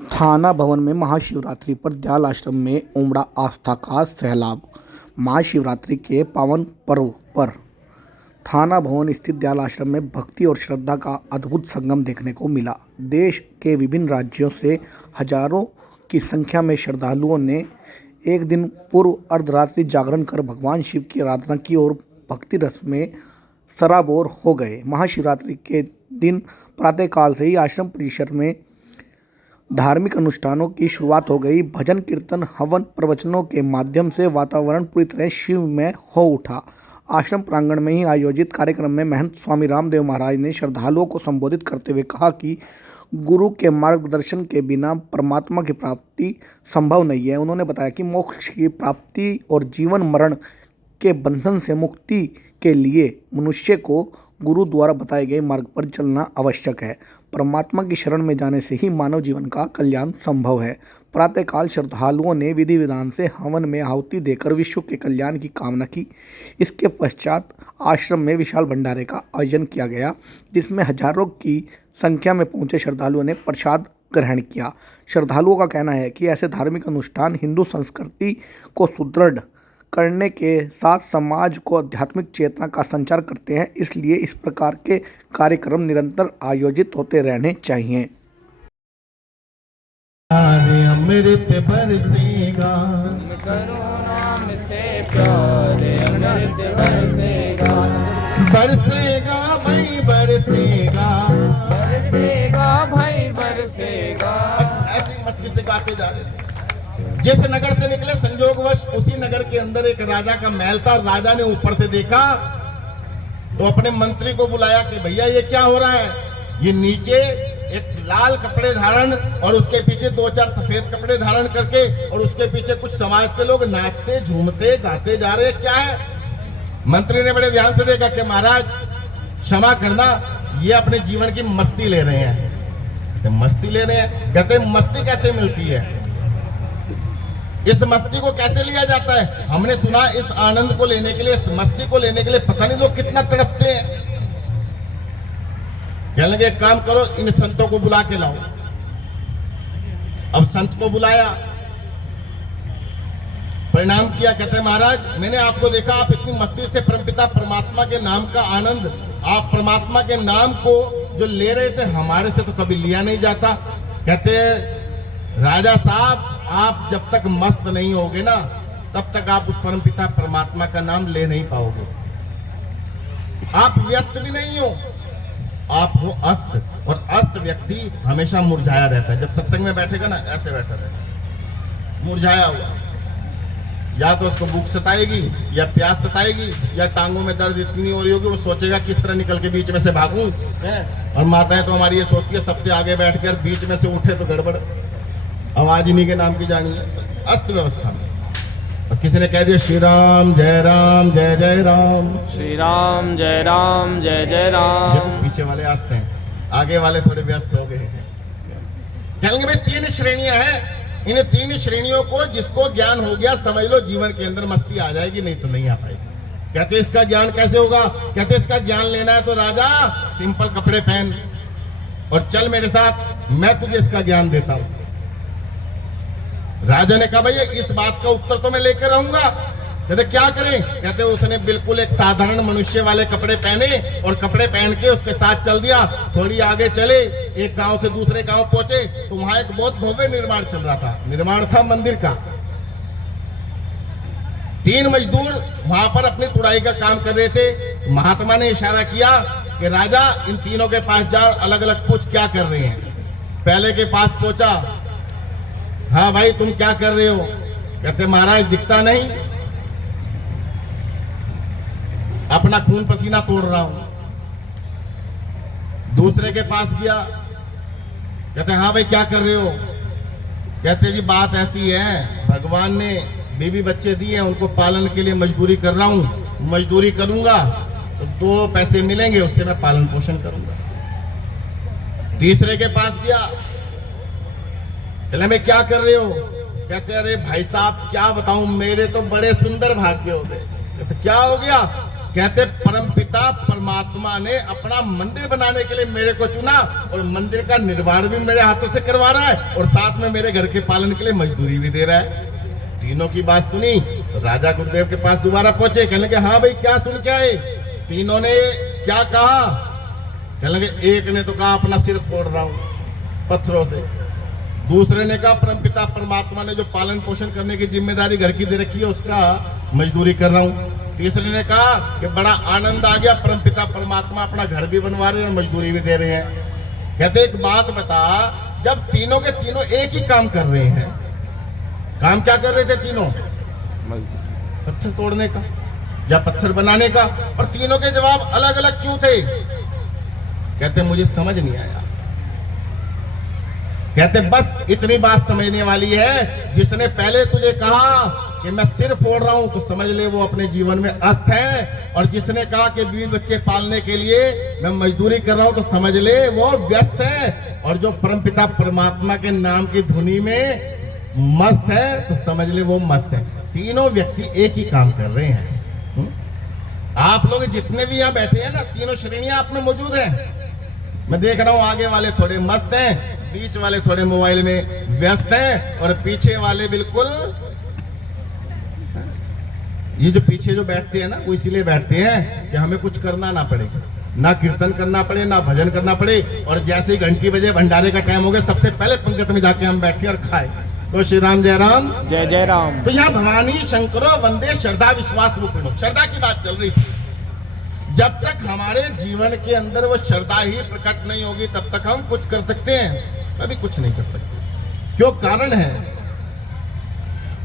थाना भवन में महाशिवरात्रि पर दयाल आश्रम में उमड़ा आस्था का सैलाब। महाशिवरात्रि के पावन पर्व पर थाना भवन स्थित दयाल आश्रम में भक्ति और श्रद्धा का अद्भुत संगम देखने को मिला। देश के विभिन्न राज्यों से हजारों की संख्या में श्रद्धालुओं ने एक दिन पूर्व अर्धरात्रि जागरण कर भगवान शिव की आराधना की और भक्ति रस में सराबोर हो गए। महाशिवरात्रि के दिन प्रातःकाल से ही आश्रम परिसर में धार्मिक अनुष्ठानों की शुरुआत हो गई। भजन कीर्तन हवन प्रवचनों के माध्यम से वातावरण पूरी तरह शिवमय हो उठा। आश्रम प्रांगण में ही आयोजित कार्यक्रम में महंत स्वामी रामदेव महाराज ने श्रद्धालुओं को संबोधित करते हुए कहा कि गुरु के मार्गदर्शन के बिना परमात्मा की प्राप्ति संभव नहीं है। उन्होंने बताया कि मोक्ष की प्राप्ति और जीवन मरण के बंधन से मुक्ति के लिए मनुष्य को गुरु द्वारा बताए गए मार्ग पर चलना आवश्यक है। परमात्मा की शरण में जाने से ही मानव जीवन का कल्याण संभव है। प्रातःकाल श्रद्धालुओं ने विधि विधान से हवन में आहुति देकर विश्व के कल्याण की कामना की। इसके पश्चात आश्रम में विशाल भंडारे का आयोजन किया गया, जिसमें हजारों की संख्या में पहुंचे श्रद्धालुओं ने प्रसाद ग्रहण किया। श्रद्धालुओं का कहना है कि ऐसे धार्मिक अनुष्ठान हिंदू संस्कृति को सुदृढ़ करने के साथ समाज को आध्यात्मिक चेतना का संचार करते हैं, इसलिए इस प्रकार के कार्यक्रम निरंतर आयोजित होते रहने चाहिए। अमृत बरसेगा, नाम से प्यार अमृत बरसेगा, बरसेगा भाई बरसेगा, बरसेगा भाई बरसेगा। ऐसी मस्ती से गाते जा रहे थे। जिस नगर से निकले संजोगवश उसी नगर के अंदर एक राजा का महल था। राजा ने ऊपर से देखा तो अपने मंत्री को बुलाया कि भैया ये क्या हो रहा है। ये नीचे एक लाल कपड़े धारण और उसके पीछे दो चार सफेद कपड़े धारण करके और उसके पीछे कुछ समाज के लोग नाचते झूमते गाते जा रहे, क्या है। मंत्री ने बड़े ध्यान से देखा कि महाराज क्षमा करना, ये अपने जीवन की मस्ती ले रहे हैं। मस्ती ले रहे हैं, कहते मस्ती कैसे मिलती है, इस मस्ती को कैसे लिया जाता है। हमने सुना इस आनंद को लेने के लिए, इस मस्ती को लेने के लिए पता नहीं लोग कितना तड़पते हैं। कहने लगे एक काम करो, इन संतों को बुला के लाओ। अब संत को बुलाया, प्रणाम किया, कहते महाराज मैंने आपको देखा, आप इतनी मस्ती से परमपिता परमात्मा के नाम का आनंद, आप परमात्मा के नाम को जो ले रहे थे, हमारे से तो कभी लिया नहीं जाता। कहते राजा साहब, आप जब तक मस्त नहीं होगे ना, तब तक आप उस परमपिता परमात्मा का नाम ले नहीं पाओगे। आप व्यस्त भी नहीं हो, आप हो अस्त, और अस्त व्यक्ति हमेशा मुरझाया रहता है। जब सत्संग में बैठेगा ना, ऐसे बैठा रहेगा मुरझाया हुआ, या तो उसको भूख सताएगी या प्यास सताएगी या टांगों में दर्द इतनी हो रही होगी, वो सोचेगा किस तरह निकल के बीच में से भागूं। और माताएं तो हमारी ये सोचती है सबसे आगे बैठकर बीच में से उठे तो गड़बड़, आवाज इन्हीं के नाम की जानी है। अस्त व्यवस्था में और किसी ने कह दिया श्री राम जय राम जय जय राम, श्री राम जय राम जय जय राम। तो पीछे वाले आस्ते हैं, आगे वाले थोड़े व्यस्त हो गए हैं। कहेंगे भाई 3 श्रेणियां हैं, इन 3 श्रेणियों को जिसको ज्ञान हो गया, समझ लो जीवन के अंदर मस्ती आ जाएगी, नहीं तो नहीं आ पाएगी। कहते इसका ज्ञान कैसे होगा, कहते इसका ज्ञान लेना है तो राजा सिंपल कपड़े पहन और चल मेरे साथ, मैं तुझे इसका ज्ञान देता हूं। राजा ने कहा भैया इस बात का उत्तर तो मैं लेकर रहूंगा। कहते क्या करें, कहते उसने बिल्कुल एक साधारण मनुष्य वाले कपड़े पहने और कपड़े पहन के उसके साथ चल दिया। थोड़ी आगे चले, एक गांव से दूसरे गांव पहुंचे तो वहां एक बहुत भव्य निर्माण चल रहा था। निर्माण था मंदिर का। 3 मजदूर वहां पर अपनी तुड़ाई का काम कर रहे थे। महात्मा ने इशारा किया कि राजा इन तीनों के पास जा, अलग अलग पूछ क्या कर रहे हैं। पहले के पास पहुंचा, हाँ भाई तुम क्या कर रहे हो। कहते महाराज दिखता नहीं, अपना खून पसीना तोड़ रहा हूं। दूसरे के पास गया, कहते हाँ भाई क्या कर रहे हो। कहते जी बात ऐसी है, भगवान ने बीवी बच्चे दिए हैं, उनको पालन के लिए मजदूरी कर रहा हूं। मजदूरी करूंगा तो 2 पैसे मिलेंगे, उससे मैं पालन पोषण करूंगा। तीसरे के पास गया, मैं क्या कर रहे हो। कहते अरे भाई साहब क्या बताऊं, मेरे तो बड़े सुंदर भाग्य हो गए। कहते क्या हो गया। कहते परमपिता परमात्मा ने अपना मंदिर बनाने के लिए मेरे को चुना और मंदिर का निर्माण भी मेरे हाथों से करवा रहा है और साथ में मेरे घर के पालन के लिए मजदूरी भी दे रहा है। तीनों की बात सुनी तो राजा गुरुदेव के पास दोबारा पहुंचे, कहने लगे हाँ भाई क्या सुन के आए? तीनों ने क्या कहा? कहने लगे एक ने तो कहा अपना सिर फोड़ रहा हूं पत्थरों से, दूसरे ने कहा परमपिता परमात्मा ने जो पालन पोषण करने की जिम्मेदारी घर की दे रखी है उसका मजदूरी कर रहा हूं, तीसरे ने कहा कि बड़ा आनंद आ गया परमपिता परमात्मा अपना घर भी बनवा रहे हैं और मजदूरी भी दे रहे हैं। कहते एक बात बता, जब तीनों के तीनों एक ही काम कर रहे हैं, काम क्या कर रहे थे तीनों? पत्थर तोड़ने का या पत्थर बनाने का, और तीनों के जवाब अलग अलग क्यों थे? कहते मुझे समझ नहीं आया। कहते बस इतनी बात समझने वाली है, जिसने पहले तुझे कहा कि मैं सिर फोड़ रहा हूं तो समझ ले वो अपने जीवन में अस्त है, और जिसने कहा कि बीवी बच्चे पालने के लिए मैं मजदूरी कर रहा हूं तो समझ ले वो व्यस्त है, और जो परमपिता परमात्मा के नाम की धुनी में मस्त है तो समझ ले वो मस्त है। तीनों व्यक्ति एक ही काम कर रहे हैं। आप लोग जितने भी यहाँ बैठे हैं ना, तीनों श्रेणियां आप में मौजूद हैं। मैं देख रहा हूं आगे वाले थोड़े मस्त हैं, बीच वाले थोड़े मोबाइल में व्यस्त हैं, और पीछे वाले बिल्कुल, ये जो पीछे जो बैठते हैं ना वो इसलिए बैठते हैं कि हमें कुछ करना ना पड़े, ना कीर्तन करना पड़े ना भजन करना पड़े, और जैसे ही घंटी बजे भंडारे का टाइम हो गया सबसे पहले पंक्ति में जाके हम बैठे और खाए। तो श्री राम जय राम जय जय राम। तो यहाँ भवानी शंकरो वंदे श्रद्धा विश्वास रूपिणो, श्रद्धा की बात चल रही थी। जब तक हमारे जीवन के अंदर वो श्रद्धा ही प्रकट नहीं होगी तब तक हम कुछ कर सकते हैं? कभी कुछ नहीं कर सकते। क्यों? कारण है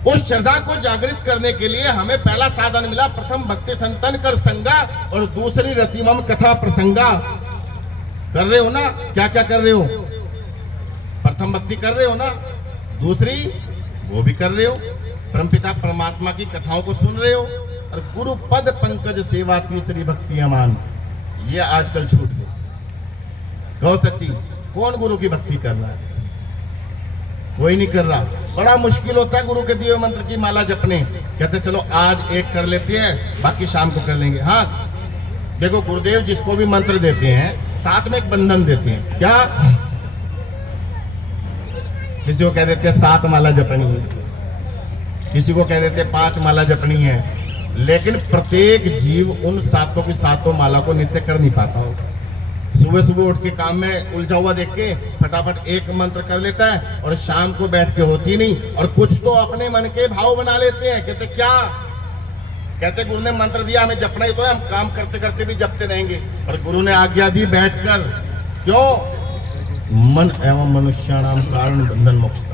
उस श्रद्धा को जागृत करने के लिए हमें पहला साधन मिला, प्रथम भक्ति संतन कर संगा, और दूसरी रतिमम कथा प्रसंगा। कर रहे हो ना? क्या क्या कर रहे हो? प्रथम भक्ति कर रहे हो ना, दूसरी वो भी कर रहे हो, परमपिता परमात्मा की कथाओं को सुन रहे हो, और गुरु पद पंकज सेवा तीसरी भक्ति अमान। ये आजकल छूट गई। कहो सच्ची, कौन गुरु की भक्ति कर रहा है? कोई नहीं कर रहा। बड़ा मुश्किल होता है गुरु के दिए मंत्र की माला जपने। कहते चलो आज एक कर लेते हैं, बाकी शाम को कर लेंगे। हाँ देखो, गुरुदेव जिसको भी मंत्र देते हैं साथ में एक बंधन देते हैं। क्या? किसी को कह देते हैं 7 माला जपनी है, किसी को कह देते हैं 5 माला जपनी है, लेकिन प्रत्येक जीव उन 7 की 7 माला को नित्य कर नहीं पाता हो। सुबह सुबह उठ के काम में उलझा हुआ देख के फटाफट एक मंत्र कर लेता है, और शाम को बैठ के होती नहीं, और कुछ तो अपने मन के भाव बना लेते हैं। कहते क्या? कहते गुरु ने मंत्र दिया हमें जपना ही तो है, हम काम करते करते भी जपते रहेंगे, और गुरु ने आज्ञा दी बैठकर। क्यों? मन एवं मनुष्याणाम कारण बंधन मोक्षता।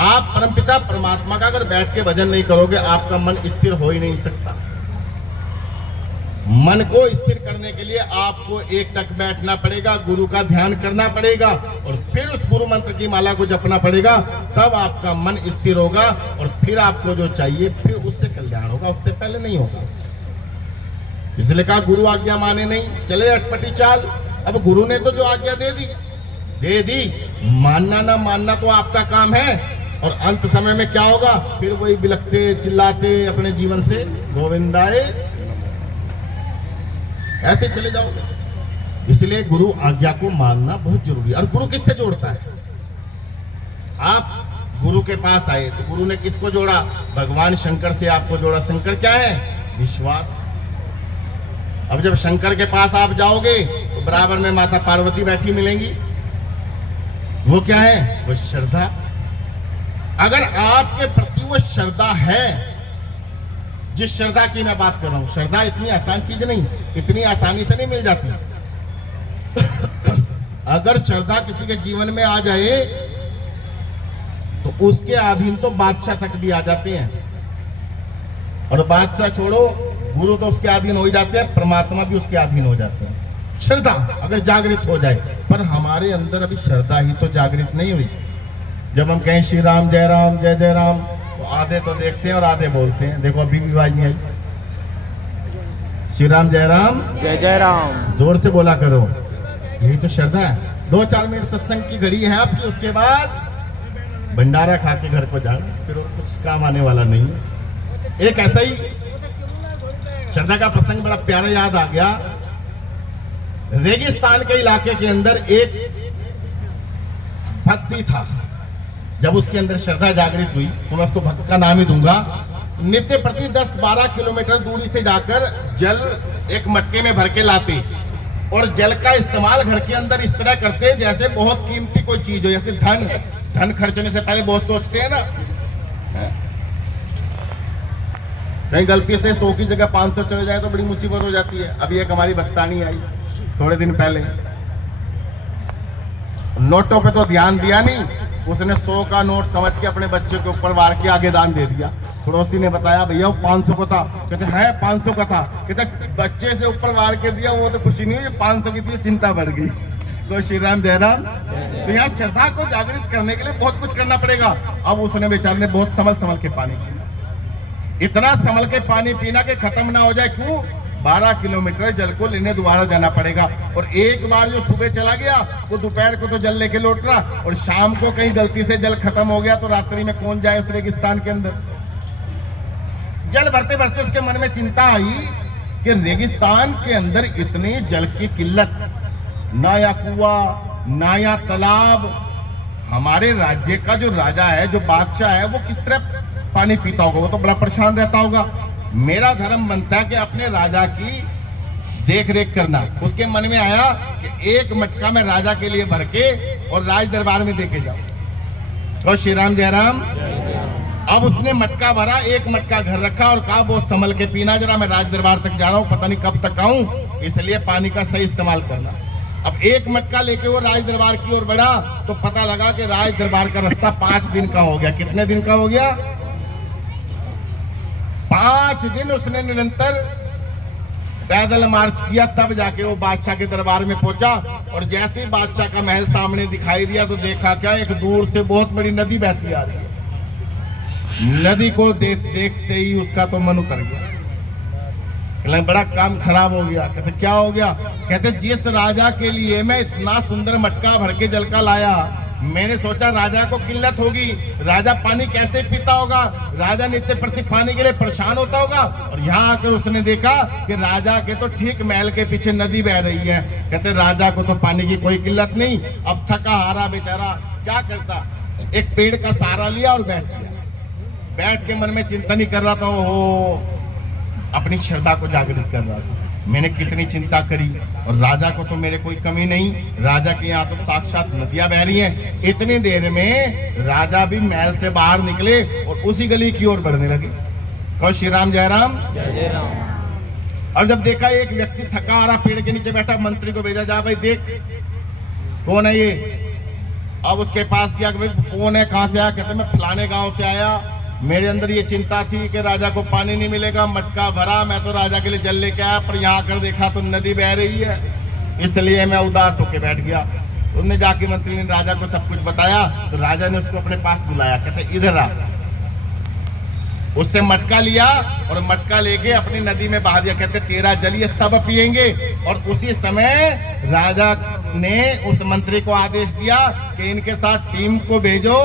आप परमपिता परमात्मा का अगर बैठ के भजन नहीं करोगे आपका मन स्थिर हो ही नहीं सकता। मन को स्थिर करने के लिए आपको एक टक बैठना पड़ेगा, गुरु का ध्यान करना पड़ेगा, और फिर उस गुरु मंत्र की माला को जपना पड़ेगा। तब आपका मन स्थिर होगा, और फिर आपको जो चाहिए फिर उससे कल्याण होगा, उससे पहले नहीं होगा। इसलिए कहा गुरु आज्ञा माने नहीं, चले अटपटी चाल। अब गुरु ने तो जो आज्ञा दे दी, मानना ना मानना तो आपका काम है, और अंत समय में क्या होगा? फिर वही बिलखते चिल्लाते अपने जीवन से गोविंदाए ऐसे चले जाओगे। इसलिए गुरु आज्ञा को मानना बहुत जरूरी है। और गुरु किससे जोड़ता है? आप गुरु के पास आए तो गुरु ने किसको जोड़ा? भगवान शंकर से आपको जोड़ा। शंकर क्या है? विश्वास। अब जब शंकर के पास आप जाओगे तो बराबर में माता पार्वती बैठी मिलेंगी। वो क्या है? वो श्रद्धा। अगर आपके प्रति वो श्रद्धा है, जिस श्रद्धा की मैं बात कर रहा हूं, श्रद्धा इतनी आसान चीज नहीं, इतनी आसानी से नहीं मिल जाती। अगर श्रद्धा किसी के जीवन में आ जाए तो उसके अधीन तो बादशाह तक भी आ जाते हैं, और बादशाह छोड़ो, गुरु तो उसके अधीन हो ही जाते हैं, परमात्मा भी उसके अधीन हो जाते हैं। श्रद्धा अगर जागृत हो जाए, पर हमारे अंदर अभी श्रद्धा ही तो जागृत नहीं हुई। जब हम कहें श्री राम जय राम जय जय राम, तो आधे तो देखते हैं और आधे बोलते हैं। देखो अभी भी आवाज नहीं आई। श्री राम जय राम जय जय राम, जोर से बोला करो, यही तो श्रद्धा है। 2-4 मिनट सत्संग की घड़ी है आपकी, उसके बाद भंडारा खा के घर को जाना, फिर कुछ काम आने वाला नहीं है। एक ऐसा ही श्रद्धा का प्रसंग बड़ा प्यारा याद आ गया। रेगिस्तान के इलाके के अंदर एक भक्ति था। जब उसके अंदर श्रद्धा जागृत हुई तो मैं उसको भक्त का नाम ही दूंगा। नित्य प्रति 10-12 किलोमीटर दूरी से जाकर जल एक मटके में भर के लाते और जल का इस्तेमाल घर के अंदर इस तरह करते जैसे बहुत कीमती कोई चीज हो, जैसे धन खर्चने से पहले बहुत सोचते हैं ना। कहीं गलती से 100 की जगह 500 चले जाए तो बड़ी मुसीबत हो जाती है। अभी एक हमारी भक्तानी आई थोड़े दिन पहले, नोटों पे तो ध्यान दिया नहीं, उसने 100 का नोट समझ के अपने बच्चे के ऊपर वार के आगे दान दे दिया। पड़ोसी ने बताया भैया वो 500 का था। कहते है 500 का था। कहते बच्चे से ऊपर वार के दिया, वो तो खुशी नहीं हुई, 500 की थी, चिंता बढ़ गई। तो श्री राम जय राम। तो यहाँ श्रद्धा को जागृत करने के लिए बहुत कुछ करना पड़ेगा। अब उसने बेचारे ने बहुत संभल के पानी पीना, इतना संभल के पानी पीना कि खत्म ना हो जाए। क्यों? 12 किलोमीटर जल को लेने दोबारा जाना पड़ेगा। और एक बार जो सुबह चला गया वो दोपहर को तो जल लेके लौट रहा, और शाम को कहीं गलती से जल खत्म हो गया तो रात्रि में कौन जाए उस रेगिस्तान के अंदर। जल भरते भरते उसके मन में चिंता आई कि रेगिस्तान के अंदर इतनी जल की किल्लत, ना या कुआं ना या तालाब। हमारे राज्य का जो राजा है, जो बादशाह है, वो किस तरह पानी पीता होगा? वो तो बड़ा परेशान रहता होगा। मेरा धर्म बनता है कि अपने राजा की देख रेख करना। उसके मन में आया कि एक मटका मैं राजा के लिए भर के और राज दरबार में देके जाऊं। तो श्री राम जय राम। अब उसने मटका भरा, एक मटका घर रखा और कहा बहुत संभल के पीना, जरा मैं राज दरबार तक जा रहा हूं, पता नहीं कब तक आऊं, इसलिए पानी का सही इस्तेमाल करना। अब एक मटका लेके वो राज दरबार की ओर बढ़ा तो पता लगा कि राज दरबार का रास्ता 5 दिन का हो गया। कितने दिन का हो गया? 5 दिन उसने निरंतर पैदल मार्च किया, तब जाके वो बादशाह के दरबार में पहुंचा। और जैसे ही बादशाह का महल सामने दिखाई दिया तो देखा क्या, एक दूर से बहुत बड़ी नदी बहती आ रही है। नदी को देखते ही उसका तो मन उतर गया, बड़ा काम खराब हो गया। कहते क्या हो गया? कहते जिस राजा के लिए मैं इतना सुंदर मटका भर के जल का लाया, मैंने सोचा राजा को किल्लत होगी, राजा पानी कैसे पीता होगा, राजा नित्य प्रति पानी के लिए परेशान होता होगा। और यहाँ आकर उसने देखा कि राजा के तो ठीक महल के पीछे नदी बह रही है। कहते राजा को तो पानी की कोई किल्लत नहीं। अब थका हारा बेचारा क्या करता, एक पेड़ का सहारा लिया और बैठ गया। बैठ के मन में चिंतन ही कर रहा था, वो अपनी श्रद्धा को जागृत कर रहा था। मैंने कितनी चिंता करी और राजा को तो मेरे कोई कमी नहीं, राजा के यहाँ तो साक्षात नदियां बह रही हैं। इतनी देर में राजा भी महल से बाहर निकले और उसी गली की ओर बढ़ने लगे। तो श्री राम जय राम। और जब देखा एक व्यक्ति थका आ रहा पेड़ के नीचे बैठा, मंत्री को भेजा, जा भाई देख कौन है ये। अब उसके पास गया, भाई कौन है, कहाँ से आया? कहते मैं फलाने गांव से आया, मेरे अंदर ये चिंता थी कि राजा को पानी नहीं मिलेगा, मटका भरा, मैं तो राजा के लिए जल लेके आया, पर यहाँ आकर देखा तो नदी बह रही है, इसलिए मैं उदास होके बैठ गया। उनने जाके मंत्री ने राजा को सब कुछ बताया तो राजा ने उसको अपने पास बुलाया। कहते इधर आ। उससे मटका लिया और मटका लेके अपनी नदी में बहा दिया। कहते तेरा जल ये सब पिएंगे। और उसी समय राजा ने उस मंत्री को आदेश दिया कि इनके साथ टीम को भेजो,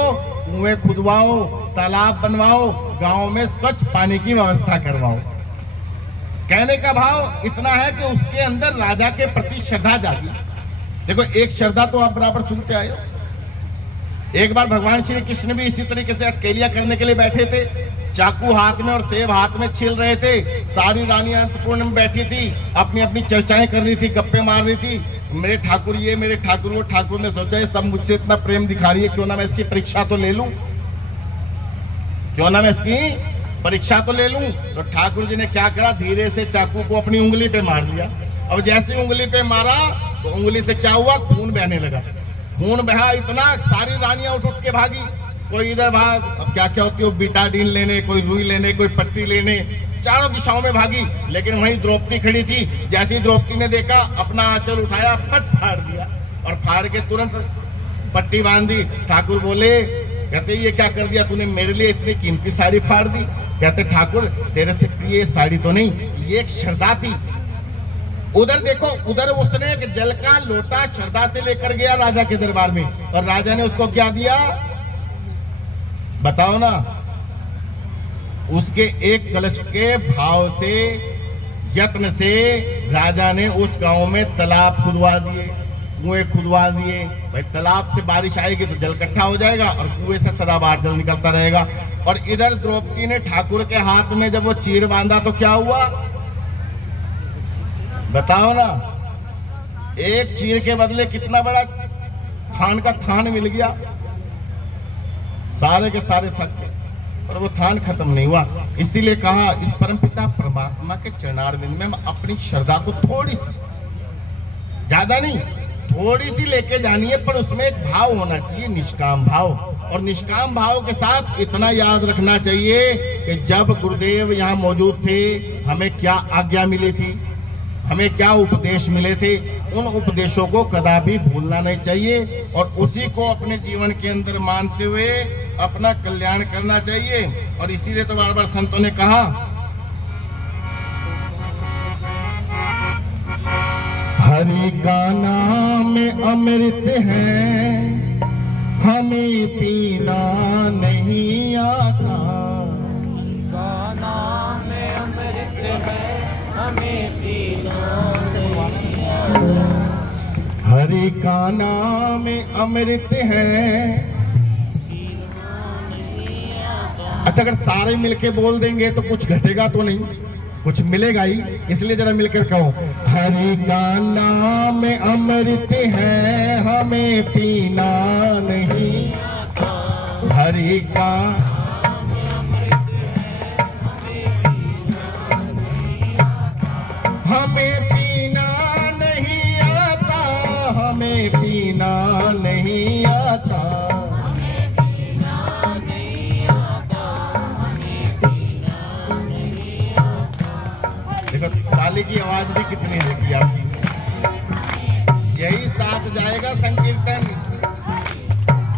कुएं खुदवाओ, तालाब बनवाओ, गांव में स्वच्छ पानी की व्यवस्था करवाओ। कहने का भाव इतना है कि उसके अंदर राजा के प्रति श्रद्धा जागी। देखो एक श्रद्धा तो आप बराबर सुनते आए हो। एक बार भगवान श्री कृष्ण भी इसी तरीके से अटकेलियां करने के लिए बैठे थे, चाकू हाथ में और सेब हाथ में छिल रहे थे। सारी रानियां अंतपुर में बैठी थी, अपनी अपनी चर्चाएं कर रही थी, गप्पे मार रही थी, मेरे ठाकुर ये, मेरे ठाकुर वो। ठाकुर ने सोचा ये सब मुझसे इतना प्रेम दिखा रही है, क्यों ना मैं इसकी परीक्षा तो ले लूं, क्यों ना मैं इसकी परीक्षा तो ले लूं। तो ठाकुर जी ने क्या करा, धीरे से चाकू को अपनी उंगली पे मार लिया। अब जैसे उंगली पे मारा तो उंगली से क्या हुआ, खून बहने लगा। खून बहा इतना, सारी रानियां उठ के भागी, कोई इधर भाग, अब क्या क्या होती है, बीटाडीन लेने, कोई रुई लेने, कोई पट्टी लेने, चारों दिशाओं में भागी। लेकिन वहीं द्रौपदी खड़ी थी। जैसी द्रौपदी ने देखा, अपना आंचल उठाया, फट फाड़ दिया और फाड़ के तुरंत पट्टी बांध दी। ठाकुर बोले, कहते ये क्या कर दिया तूने, मेरे लिए इतनी कीमती साड़ी फाड़ दी। कहते ठाकुर तेरे से प्रिय साड़ी तो नहीं, ये एक श्रद्धा थी। उधर देखो, उधर उसने एक जल का लोटा श्रद्धा से लेकर गया राजा के दरबार में, और राजा ने उसको क्या दिया बताओ ना। उसके एक कलश के भाव से यत्न से राजा ने उस गांव में तालाब खुदवा दिए, कुएं खुदवा दिए। भाई तालाब से बारिश आएगी तो जल इकट्ठा हो जाएगा और कुएं से सदाबहार जल निकलता रहेगा। और इधर द्रौपदी ने ठाकुर के हाथ में जब वो चीर बांधा तो क्या हुआ बताओ ना। एक चीर के बदले कितना बड़ा थान का थान मिल गया। सारे के सारे थक गए और वो थान खत्म नहीं हुआ। इसीलिए कहा इस परमपिता परमात्मा के चरणारविंद में अपनी श्रद्धा को थोड़ी सी, ज्यादा नहीं, थोड़ी सी लेके जानी है, पर उसमें एक भाव होना चाहिए, निष्काम भाव। और निष्काम भाव के साथ इतना याद रखना चाहिए कि जब गुरुदेव यहाँ मौजूद थे हमें क्या आज्ञा मिली थी, हमें क्या उपदेश मिले थे, उन उपदेशों को कदापि भूलना नहीं चाहिए और उसी को अपने जीवन के अंदर मानते हुए अपना कल्याण करना चाहिए। और इसीलिए तो बार बार संतों ने कहा हरि का नाम अमृत है, हमें पीना नहीं आता। का नाम अमृत है, हमें पीना नहीं आता। हरि का नाम अमृत है। अच्छा, अगर सारे मिलके बोल देंगे तो कुछ घटेगा तो नहीं, कुछ मिलेगा ही। इसलिए जरा मिलकर कहो हरि का नाम अमृत है, हमें पीना नहीं। हरि का हमें पीना नहीं आता, हमें पीना नहीं आता। देखो ताली की आवाज भी कितनी देखी आपकी। यही साथ जाएगा संकीर्तन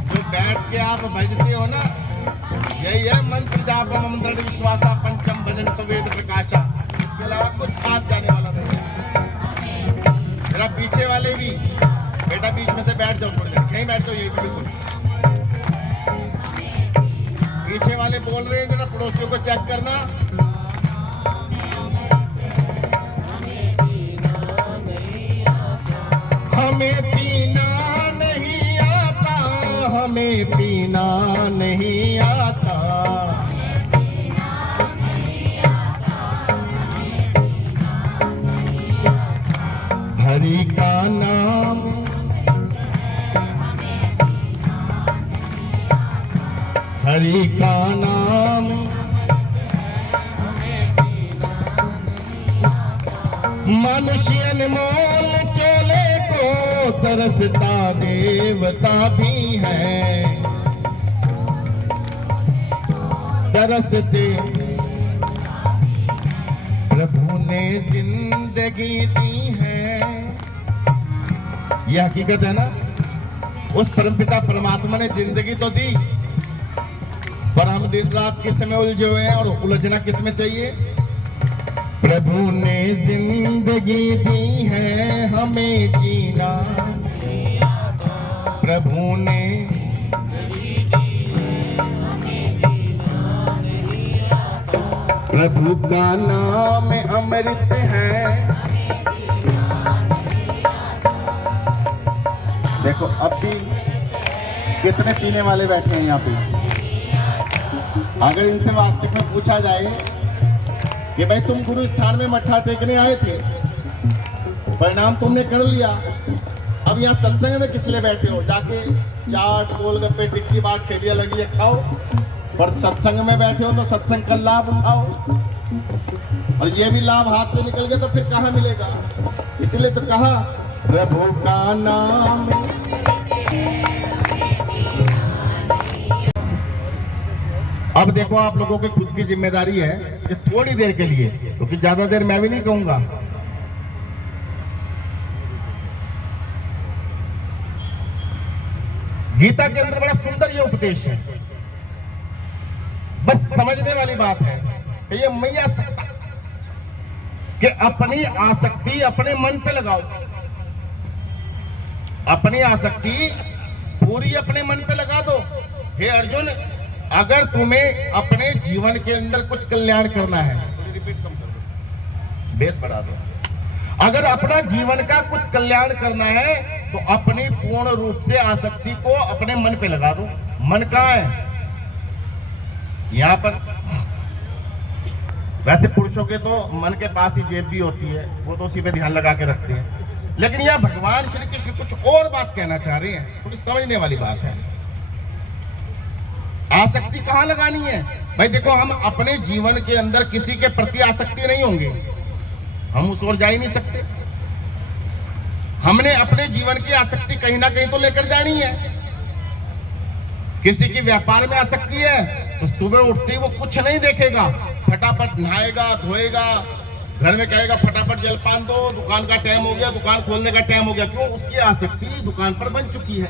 जो बैठ के आप भजते हो ना, यही है मंत्र जापम दृढ़ विश्वासा पंचम भजन सवेद प्रकाशा। इसके अलावा कुछ साथ जाने वाला नहीं। जरा पीछे वाले भी बेटा बीच में से बैठ जाओ, थोड़ी देर यहीं बैठ जाओ, यही भी बिल्कुल। पीछे वाले बोल रहे हैं, जरा पड़ोसियों को चेक करना। हमें पीना नहीं आता, हमें पीना नहीं आता। हरि का नाम हरि का नाम मनुष्य अनमोल चोले को तरसता देवता भी है। तरसते प्रभु ने जिंदगी दी है। यह हकीकत है ना। उस परमपिता परमात्मा ने जिंदगी तो दी, पर हम दिन रात किस में उलझे हुए हैं और उलझना किस में चाहिए। प्रभु ने जिंदगी दी है हमें जीना, प्रभु ने प्रभु का नाम अमृत है। देखो अब भी कितने पीने वाले बैठे हैं यहाँ पे। अगर इनसे वास्तविक में पूछा जाए कि भाई तुम गुरु स्थान में मत्था टेकने आए थे, परिणाम तुमने कर लिया, अब यहाँ सत्संग में किस लिए बैठे हो? जाके चाट गोलगप्पे टिक्की बात ठेलियां लगी है खाओ, पर सत्संग में बैठे हो तो सत्संग का लाभ उठाओ। और ये भी लाभ हाथ से निकल गया तो फिर कहाँ मिलेगा? इसलिए तो कहा प्रभु का नाम। अब देखो आप लोगों की खुद की जिम्मेदारी है कि थोड़ी देर के लिए, क्योंकि ज्यादा देर मैं भी नहीं कहूंगा, गीता के अंदर बड़ा सुंदर ये उपदेश है। बस समझने वाली बात है कि ये मैया सत्ता कि अपनी आसक्ति अपने मन पे लगाओ, अपनी आसक्ति पूरी अपने मन पे लगा दो। हे अर्जुन, अगर तुम्हें अपने जीवन के अंदर कुछ कल्याण करना है, बेस बढ़ा दो। अगर अपना जीवन का कुछ कल्याण करना है तो अपनी पूर्ण रूप से आसक्ति को अपने मन पे लगा दो। मन कहाँ है? यहां पर। वैसे पुरुषों के तो मन के पास ही जेब भी होती है, वो तो उसी पे ध्यान लगा के रखते हैं, लेकिन यह भगवान श्री कृष्ण कुछ और बात कहना चाह रहे हैं, थोड़ी समझने वाली बात है। आसक्ति कहां लगानी है भाई? देखो, हम अपने जीवन के अंदर किसी के प्रति आसक्ति नहीं होंगे, हम उस ओर जा ही नहीं सकते। हमने अपने जीवन की आसक्ति कहीं ना कहीं तो लेकर जानी है। किसी की व्यापार में आसक्ति है तो सुबह उठते ही वो कुछ नहीं देखेगा, फटाफट नहाएगा, धोएगा, घर में कहेगा फटाफट जलपान दो, दुकान का टाइम हो गया, दुकान खोलने का टाइम हो गया। क्यों? उसकी आसक्ति दुकान पर बन चुकी है,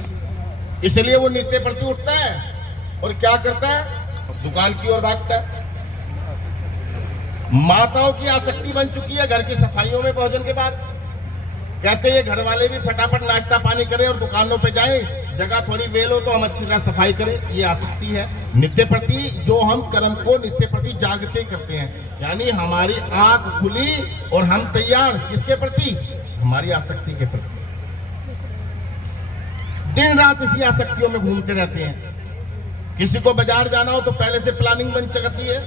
इसलिए वो नित्य प्रति उठता है और क्या करता है? दुकान की ओर भागता है। माताओं की आसक्ति बन चुकी है घर की सफाइयों में भोजन के बाद, कहते हैं घर वाले भी फटाफट नाश्ता पानी करें और दुकानों पे जाएं, जगह थोड़ी वेल हो तो हम अच्छी तरह सफाई करें। ये आसक्ति है नित्य प्रति, जो हम कर्म को नित्य प्रति जागते करते हैं, यानी हमारी आंख खुली और हम तैयार किसके प्रति? हमारी आसक्ति के प्रति। दिन रात इसी आसक्तियों में घूमते रहते हैं। किसी को बाजार जाना हो तो पहले से प्लानिंग बन जाती है,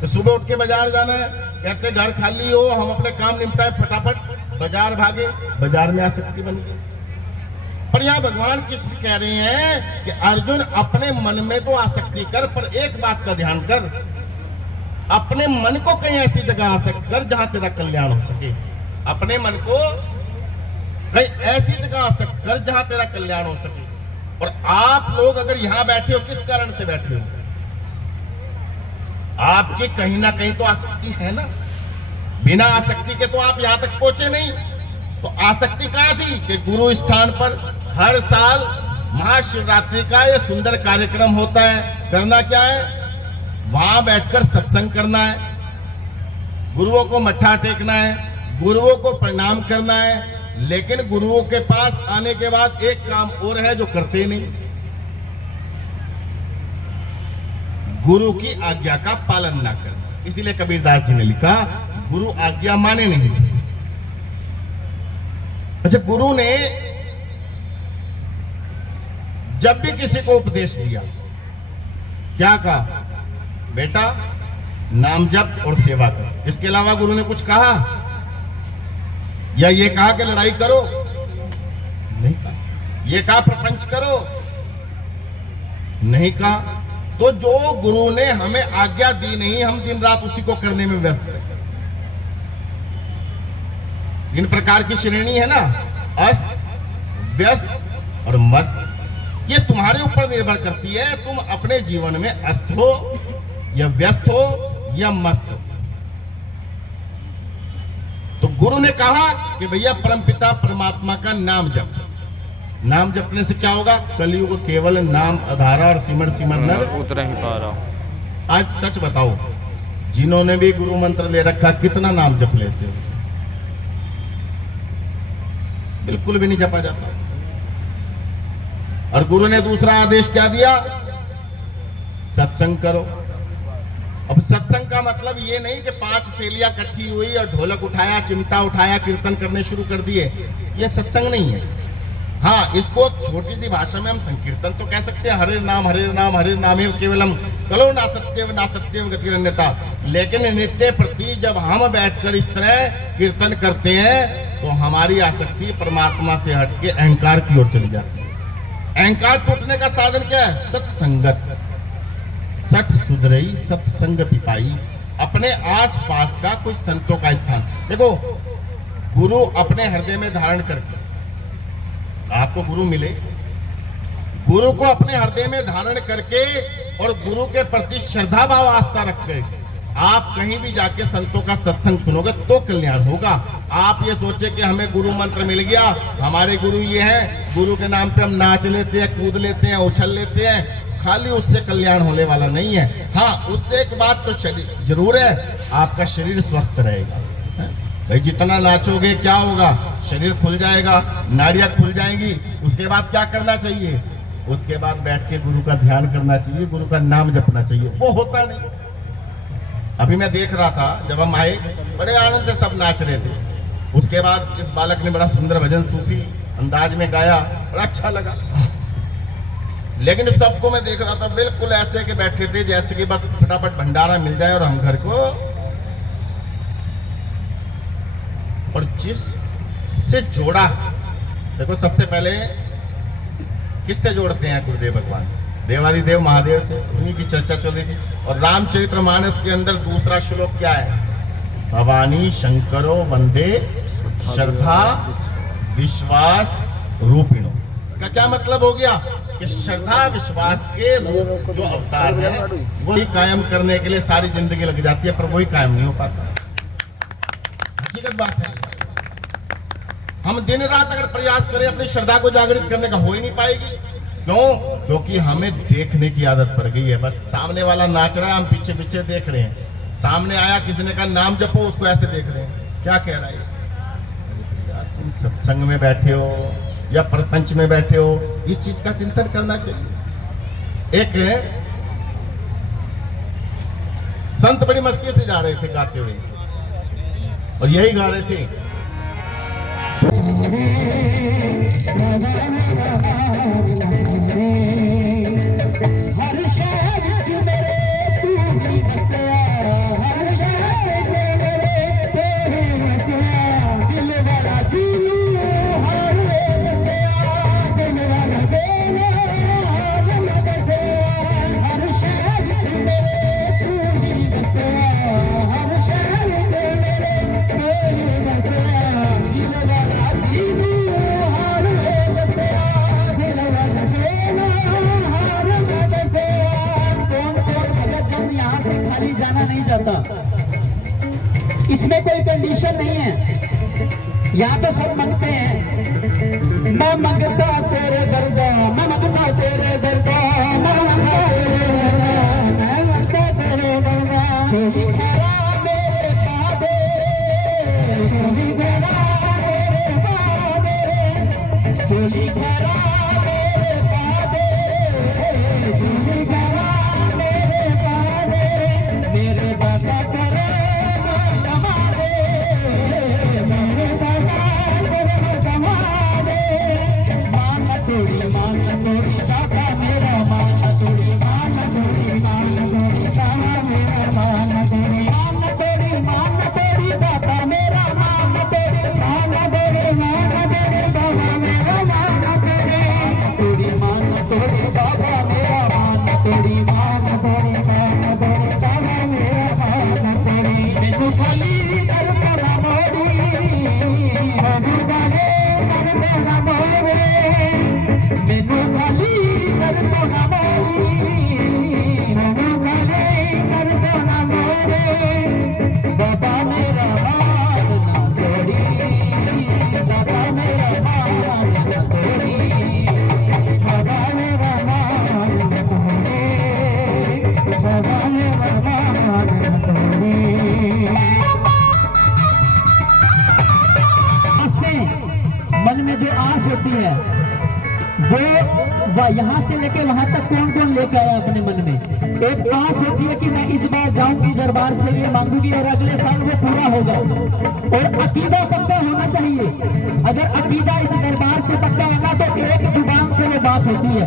तो सुबह उठ के बाजार जाना है, कहते घर खाली हो, हम अपने काम निपटाए, फटाफट बाजार भागे, बाजार में आसक्ति बन गई। पर यहाँ भगवान कृष्ण कह रहे हैं कि अर्जुन अपने मन में तो आसक्ति कर, पर एक बात का ध्यान कर, अपने मन को कहीं ऐसी जगह आसक्त कर जहां तेरा कल्याण हो सके। अपने मन को कहीं ऐसी जगह आसक्त कर जहां तेरा कल्याण हो सके। और आप लोग अगर यहां बैठे हो, किस कारण से बैठे हो? आपकी कहीं ना कहीं तो आसक्ति है ना। बिना आसक्ति के तो आप यहां तक पहुंचे नहीं। तो आसक्ति कहां थी? कि गुरु स्थान पर हर साल महाशिवरात्रि का यह सुंदर कार्यक्रम होता है। करना क्या है? वहां बैठकर सत्संग करना है, गुरुओं को मत्था टेकना है, गुरुओं को प्रणाम करना है। लेकिन गुरुओं के पास आने के बाद एक काम और है जो करते नहीं, गुरु की आज्ञा का पालन ना करना। इसीलिए कबीरदास जी ने लिखा, गुरु आज्ञा माने नहीं। अच्छा, गुरु ने जब भी किसी को उपदेश दिया, क्या कहा? बेटा नाम जप और सेवा कर। इसके अलावा गुरु ने कुछ कहा? या ये कहा कि लड़ाई करो? नहीं कहा। ये कहा प्रपंच करो? नहीं कहा। तो जो गुरु ने हमें आज्ञा दी नहीं, हम दिन रात उसी को करने में व्यस्त हैं। तीन प्रकार की श्रेणी है ना, अस्त, व्यस्त और मस्त। ये तुम्हारे ऊपर निर्भर करती है, तुम अपने जीवन में अस्त हो या व्यस्त हो या मस्त हो। तो गुरु ने कहा कि भैया परमपिता परमात्मा का नाम जप। नाम जपने से क्या होगा? कलयुग केवल नाम आधारा और सिमर सिमर नर उतर ही पा रहा। आज सच बताओ, जिन्होंने भी गुरु मंत्र ले रखा, कितना नाम जप लेते हो? बिल्कुल भी नहीं जपा जाता। और गुरु ने दूसरा आदेश क्या दिया? सत्संग करो। अब सत्संग का मतलब ये नहीं कि 5 सहेलियां इकट्ठी हुई और ढोलक उठाया, चिमटा उठाया, कीर्तन करने शुरू कर दिए। ये सत्संग नहीं है। हाँ, इसको छोटी सी भाषा में हम संकीर्तन तो कह सकते हैं, हरे नाम हरे नाम हरे नामे केवलम कलो ना सत्यव गतिरन्यता। लेकिन नित्य प्रति जब हम बैठकर इस तरह कीर्तन करते हैं तो हमारी आसक्ति परमात्मा से हटके अहंकार की ओर चली जाती है। अहंकार टूटने का साधन क्या है? सत्संगत। सठ सुधरई सत्संगति पाई। अपने आस पास का कोई संतों का स्थान देखो। गुरु अपने हृदय में धारण करके, आपको गुरु मिले, गुरु को अपने हृदय में धारण करके और गुरु के प्रति श्रद्धा भाव आस्था रख के आप कहीं भी जाके संतों का सत्संग सुनोगे तो कल्याण होगा। आप ये सोचे कि हमें गुरु मंत्र मिल गया, हमारे गुरु ये हैं, गुरु के नाम पे हम नाच लेते हैं, कूद लेते हैं, उछल लेते हैं, खाली उससे कल्याण होने वाला नहीं है। हाँ, उससे एक बात तो जरूर है, आपका शरीर स्वस्थ रहेगा। भाई जितना नाचोगे क्या होगा? शरीर खुल जाएगा, नाड़ियां खुल जाएंगी। उसके बाद क्या करना चाहिए? उसके बाद बैठ के गुरु का ध्यान करना चाहिए, गुरु का नाम जपना चाहिए। वो होता नहीं। अभी मैं देख रहा था जब हम आए बड़े आनंद से सब नाच रहे थे। उसके बाद इस बालक ने बड़ा सुंदर भजन सूफी अंदाज में गाया, बड़ा अच्छा लगा। लेकिन सबको मैं देख रहा था बिल्कुल ऐसे के बैठे थे जैसे कि बस फटाफट भंडारा मिल जाए और हम घर को। और जिससे जोड़ा, देखो सबसे पहले किससे जोड़ते हैं? गुरुदेव भगवान, देवादिदेव महादेव से, उन्हीं की चर्चा चल रही थी। और रामचरितमानस के अंदर दूसरा श्लोक क्या है? भवानी शंकरो वंदे श्रद्धा विश्वास रूपिणो। का क्या मतलब हो गया कि श्रद्धा विश्वास के रूप जो अवतार है वही कायम करने के लिए सारी जिंदगी लग जाती है, पर वही कायम नहीं हो पाता। हकीकत बात है। हम दिन रात अगर प्रयास करें अपनी श्रद्धा को जागृत करने का, हो ही नहीं पाएगी। क्यों? क्योंकि हमें देखने की आदत पड़ गई है। बस सामने वाला नाच रहा है, हम पीछे पीछे देख रहे हैं। सामने आया, किसी ने कहा नाम जपो, उसको ऐसे देख रहे हैं, क्या कह रहा है यार? तुम सत्संग में बैठे हो या प्रपंच में बैठे हो, इस चीज का चिंतन करना चाहिए। एक संत बड़ी मस्ती से जा रहे थे गाते हुए, और यही गा रहे थे, इसमें कोई कंडीशन नहीं है। यहाँ तो सब मांगते हैं, मैं मांगता तेरे दरदा, मैं मांगता तेरे दरदा, मैं मांगता तेरे दरदा, मैं मांगता तेरे दरदा। चोली भरा मेरे पादे, चोली भरा मेरे पादे, चोली भरा मेरे पादे, चोली भरा मेरे पादे, मेरे दादा करे वो यहाँ से लेके वहां तक कौन कौन लेके आया अपने मन में? एक आस होती है कि मैं इस बार जाऊंगी दरबार से, ये मांगूंगी और अगले साल वो पूरा होगा। और अकीदा पक्का होना चाहिए। अगर अकीदा इस दरबार से पक्का होगा तो एक जुबान से वो बात होती है।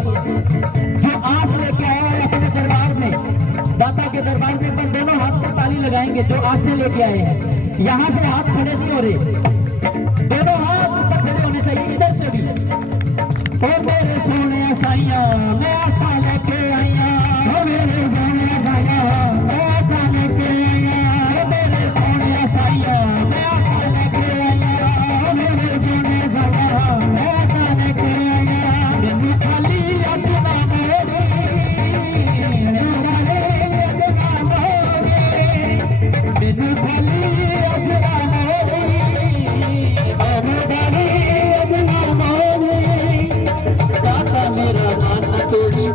जो आस लेके आया है अपने दरबार में, दाता के दरबार में, अपन दोनों हाथ से ताली लगाएंगे। जो आस से लेके आए हैं, यहाँ से हाथ खड़े नहीं हो रहे, दोनों हाथ ऊपर खड़े होने चाहिए, इधर से भी। ओ मेरे सोने साइया, मैं आशा लेके आया, ओ मेरे सोने साइया, मैं आशा लेके आया, ओ मेरे सोने साइया, मैं आशा लेके आया, ओ मेरे सोने साइया, मैं आशा लेके आया। मैनू खाली अपना मोरे, मैनू खाली अपना मोरे, मैनू खाली अपना मोरे, मैनू खाली अपना मोरे। दाता मेरा मन तोड़ी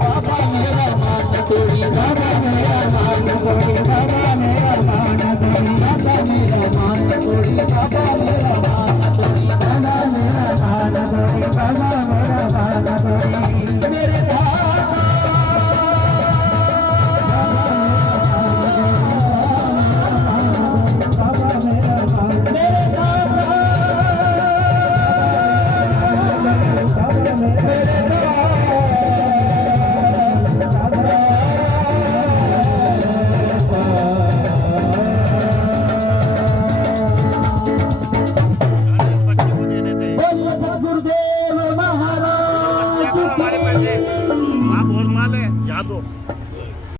दिखा दो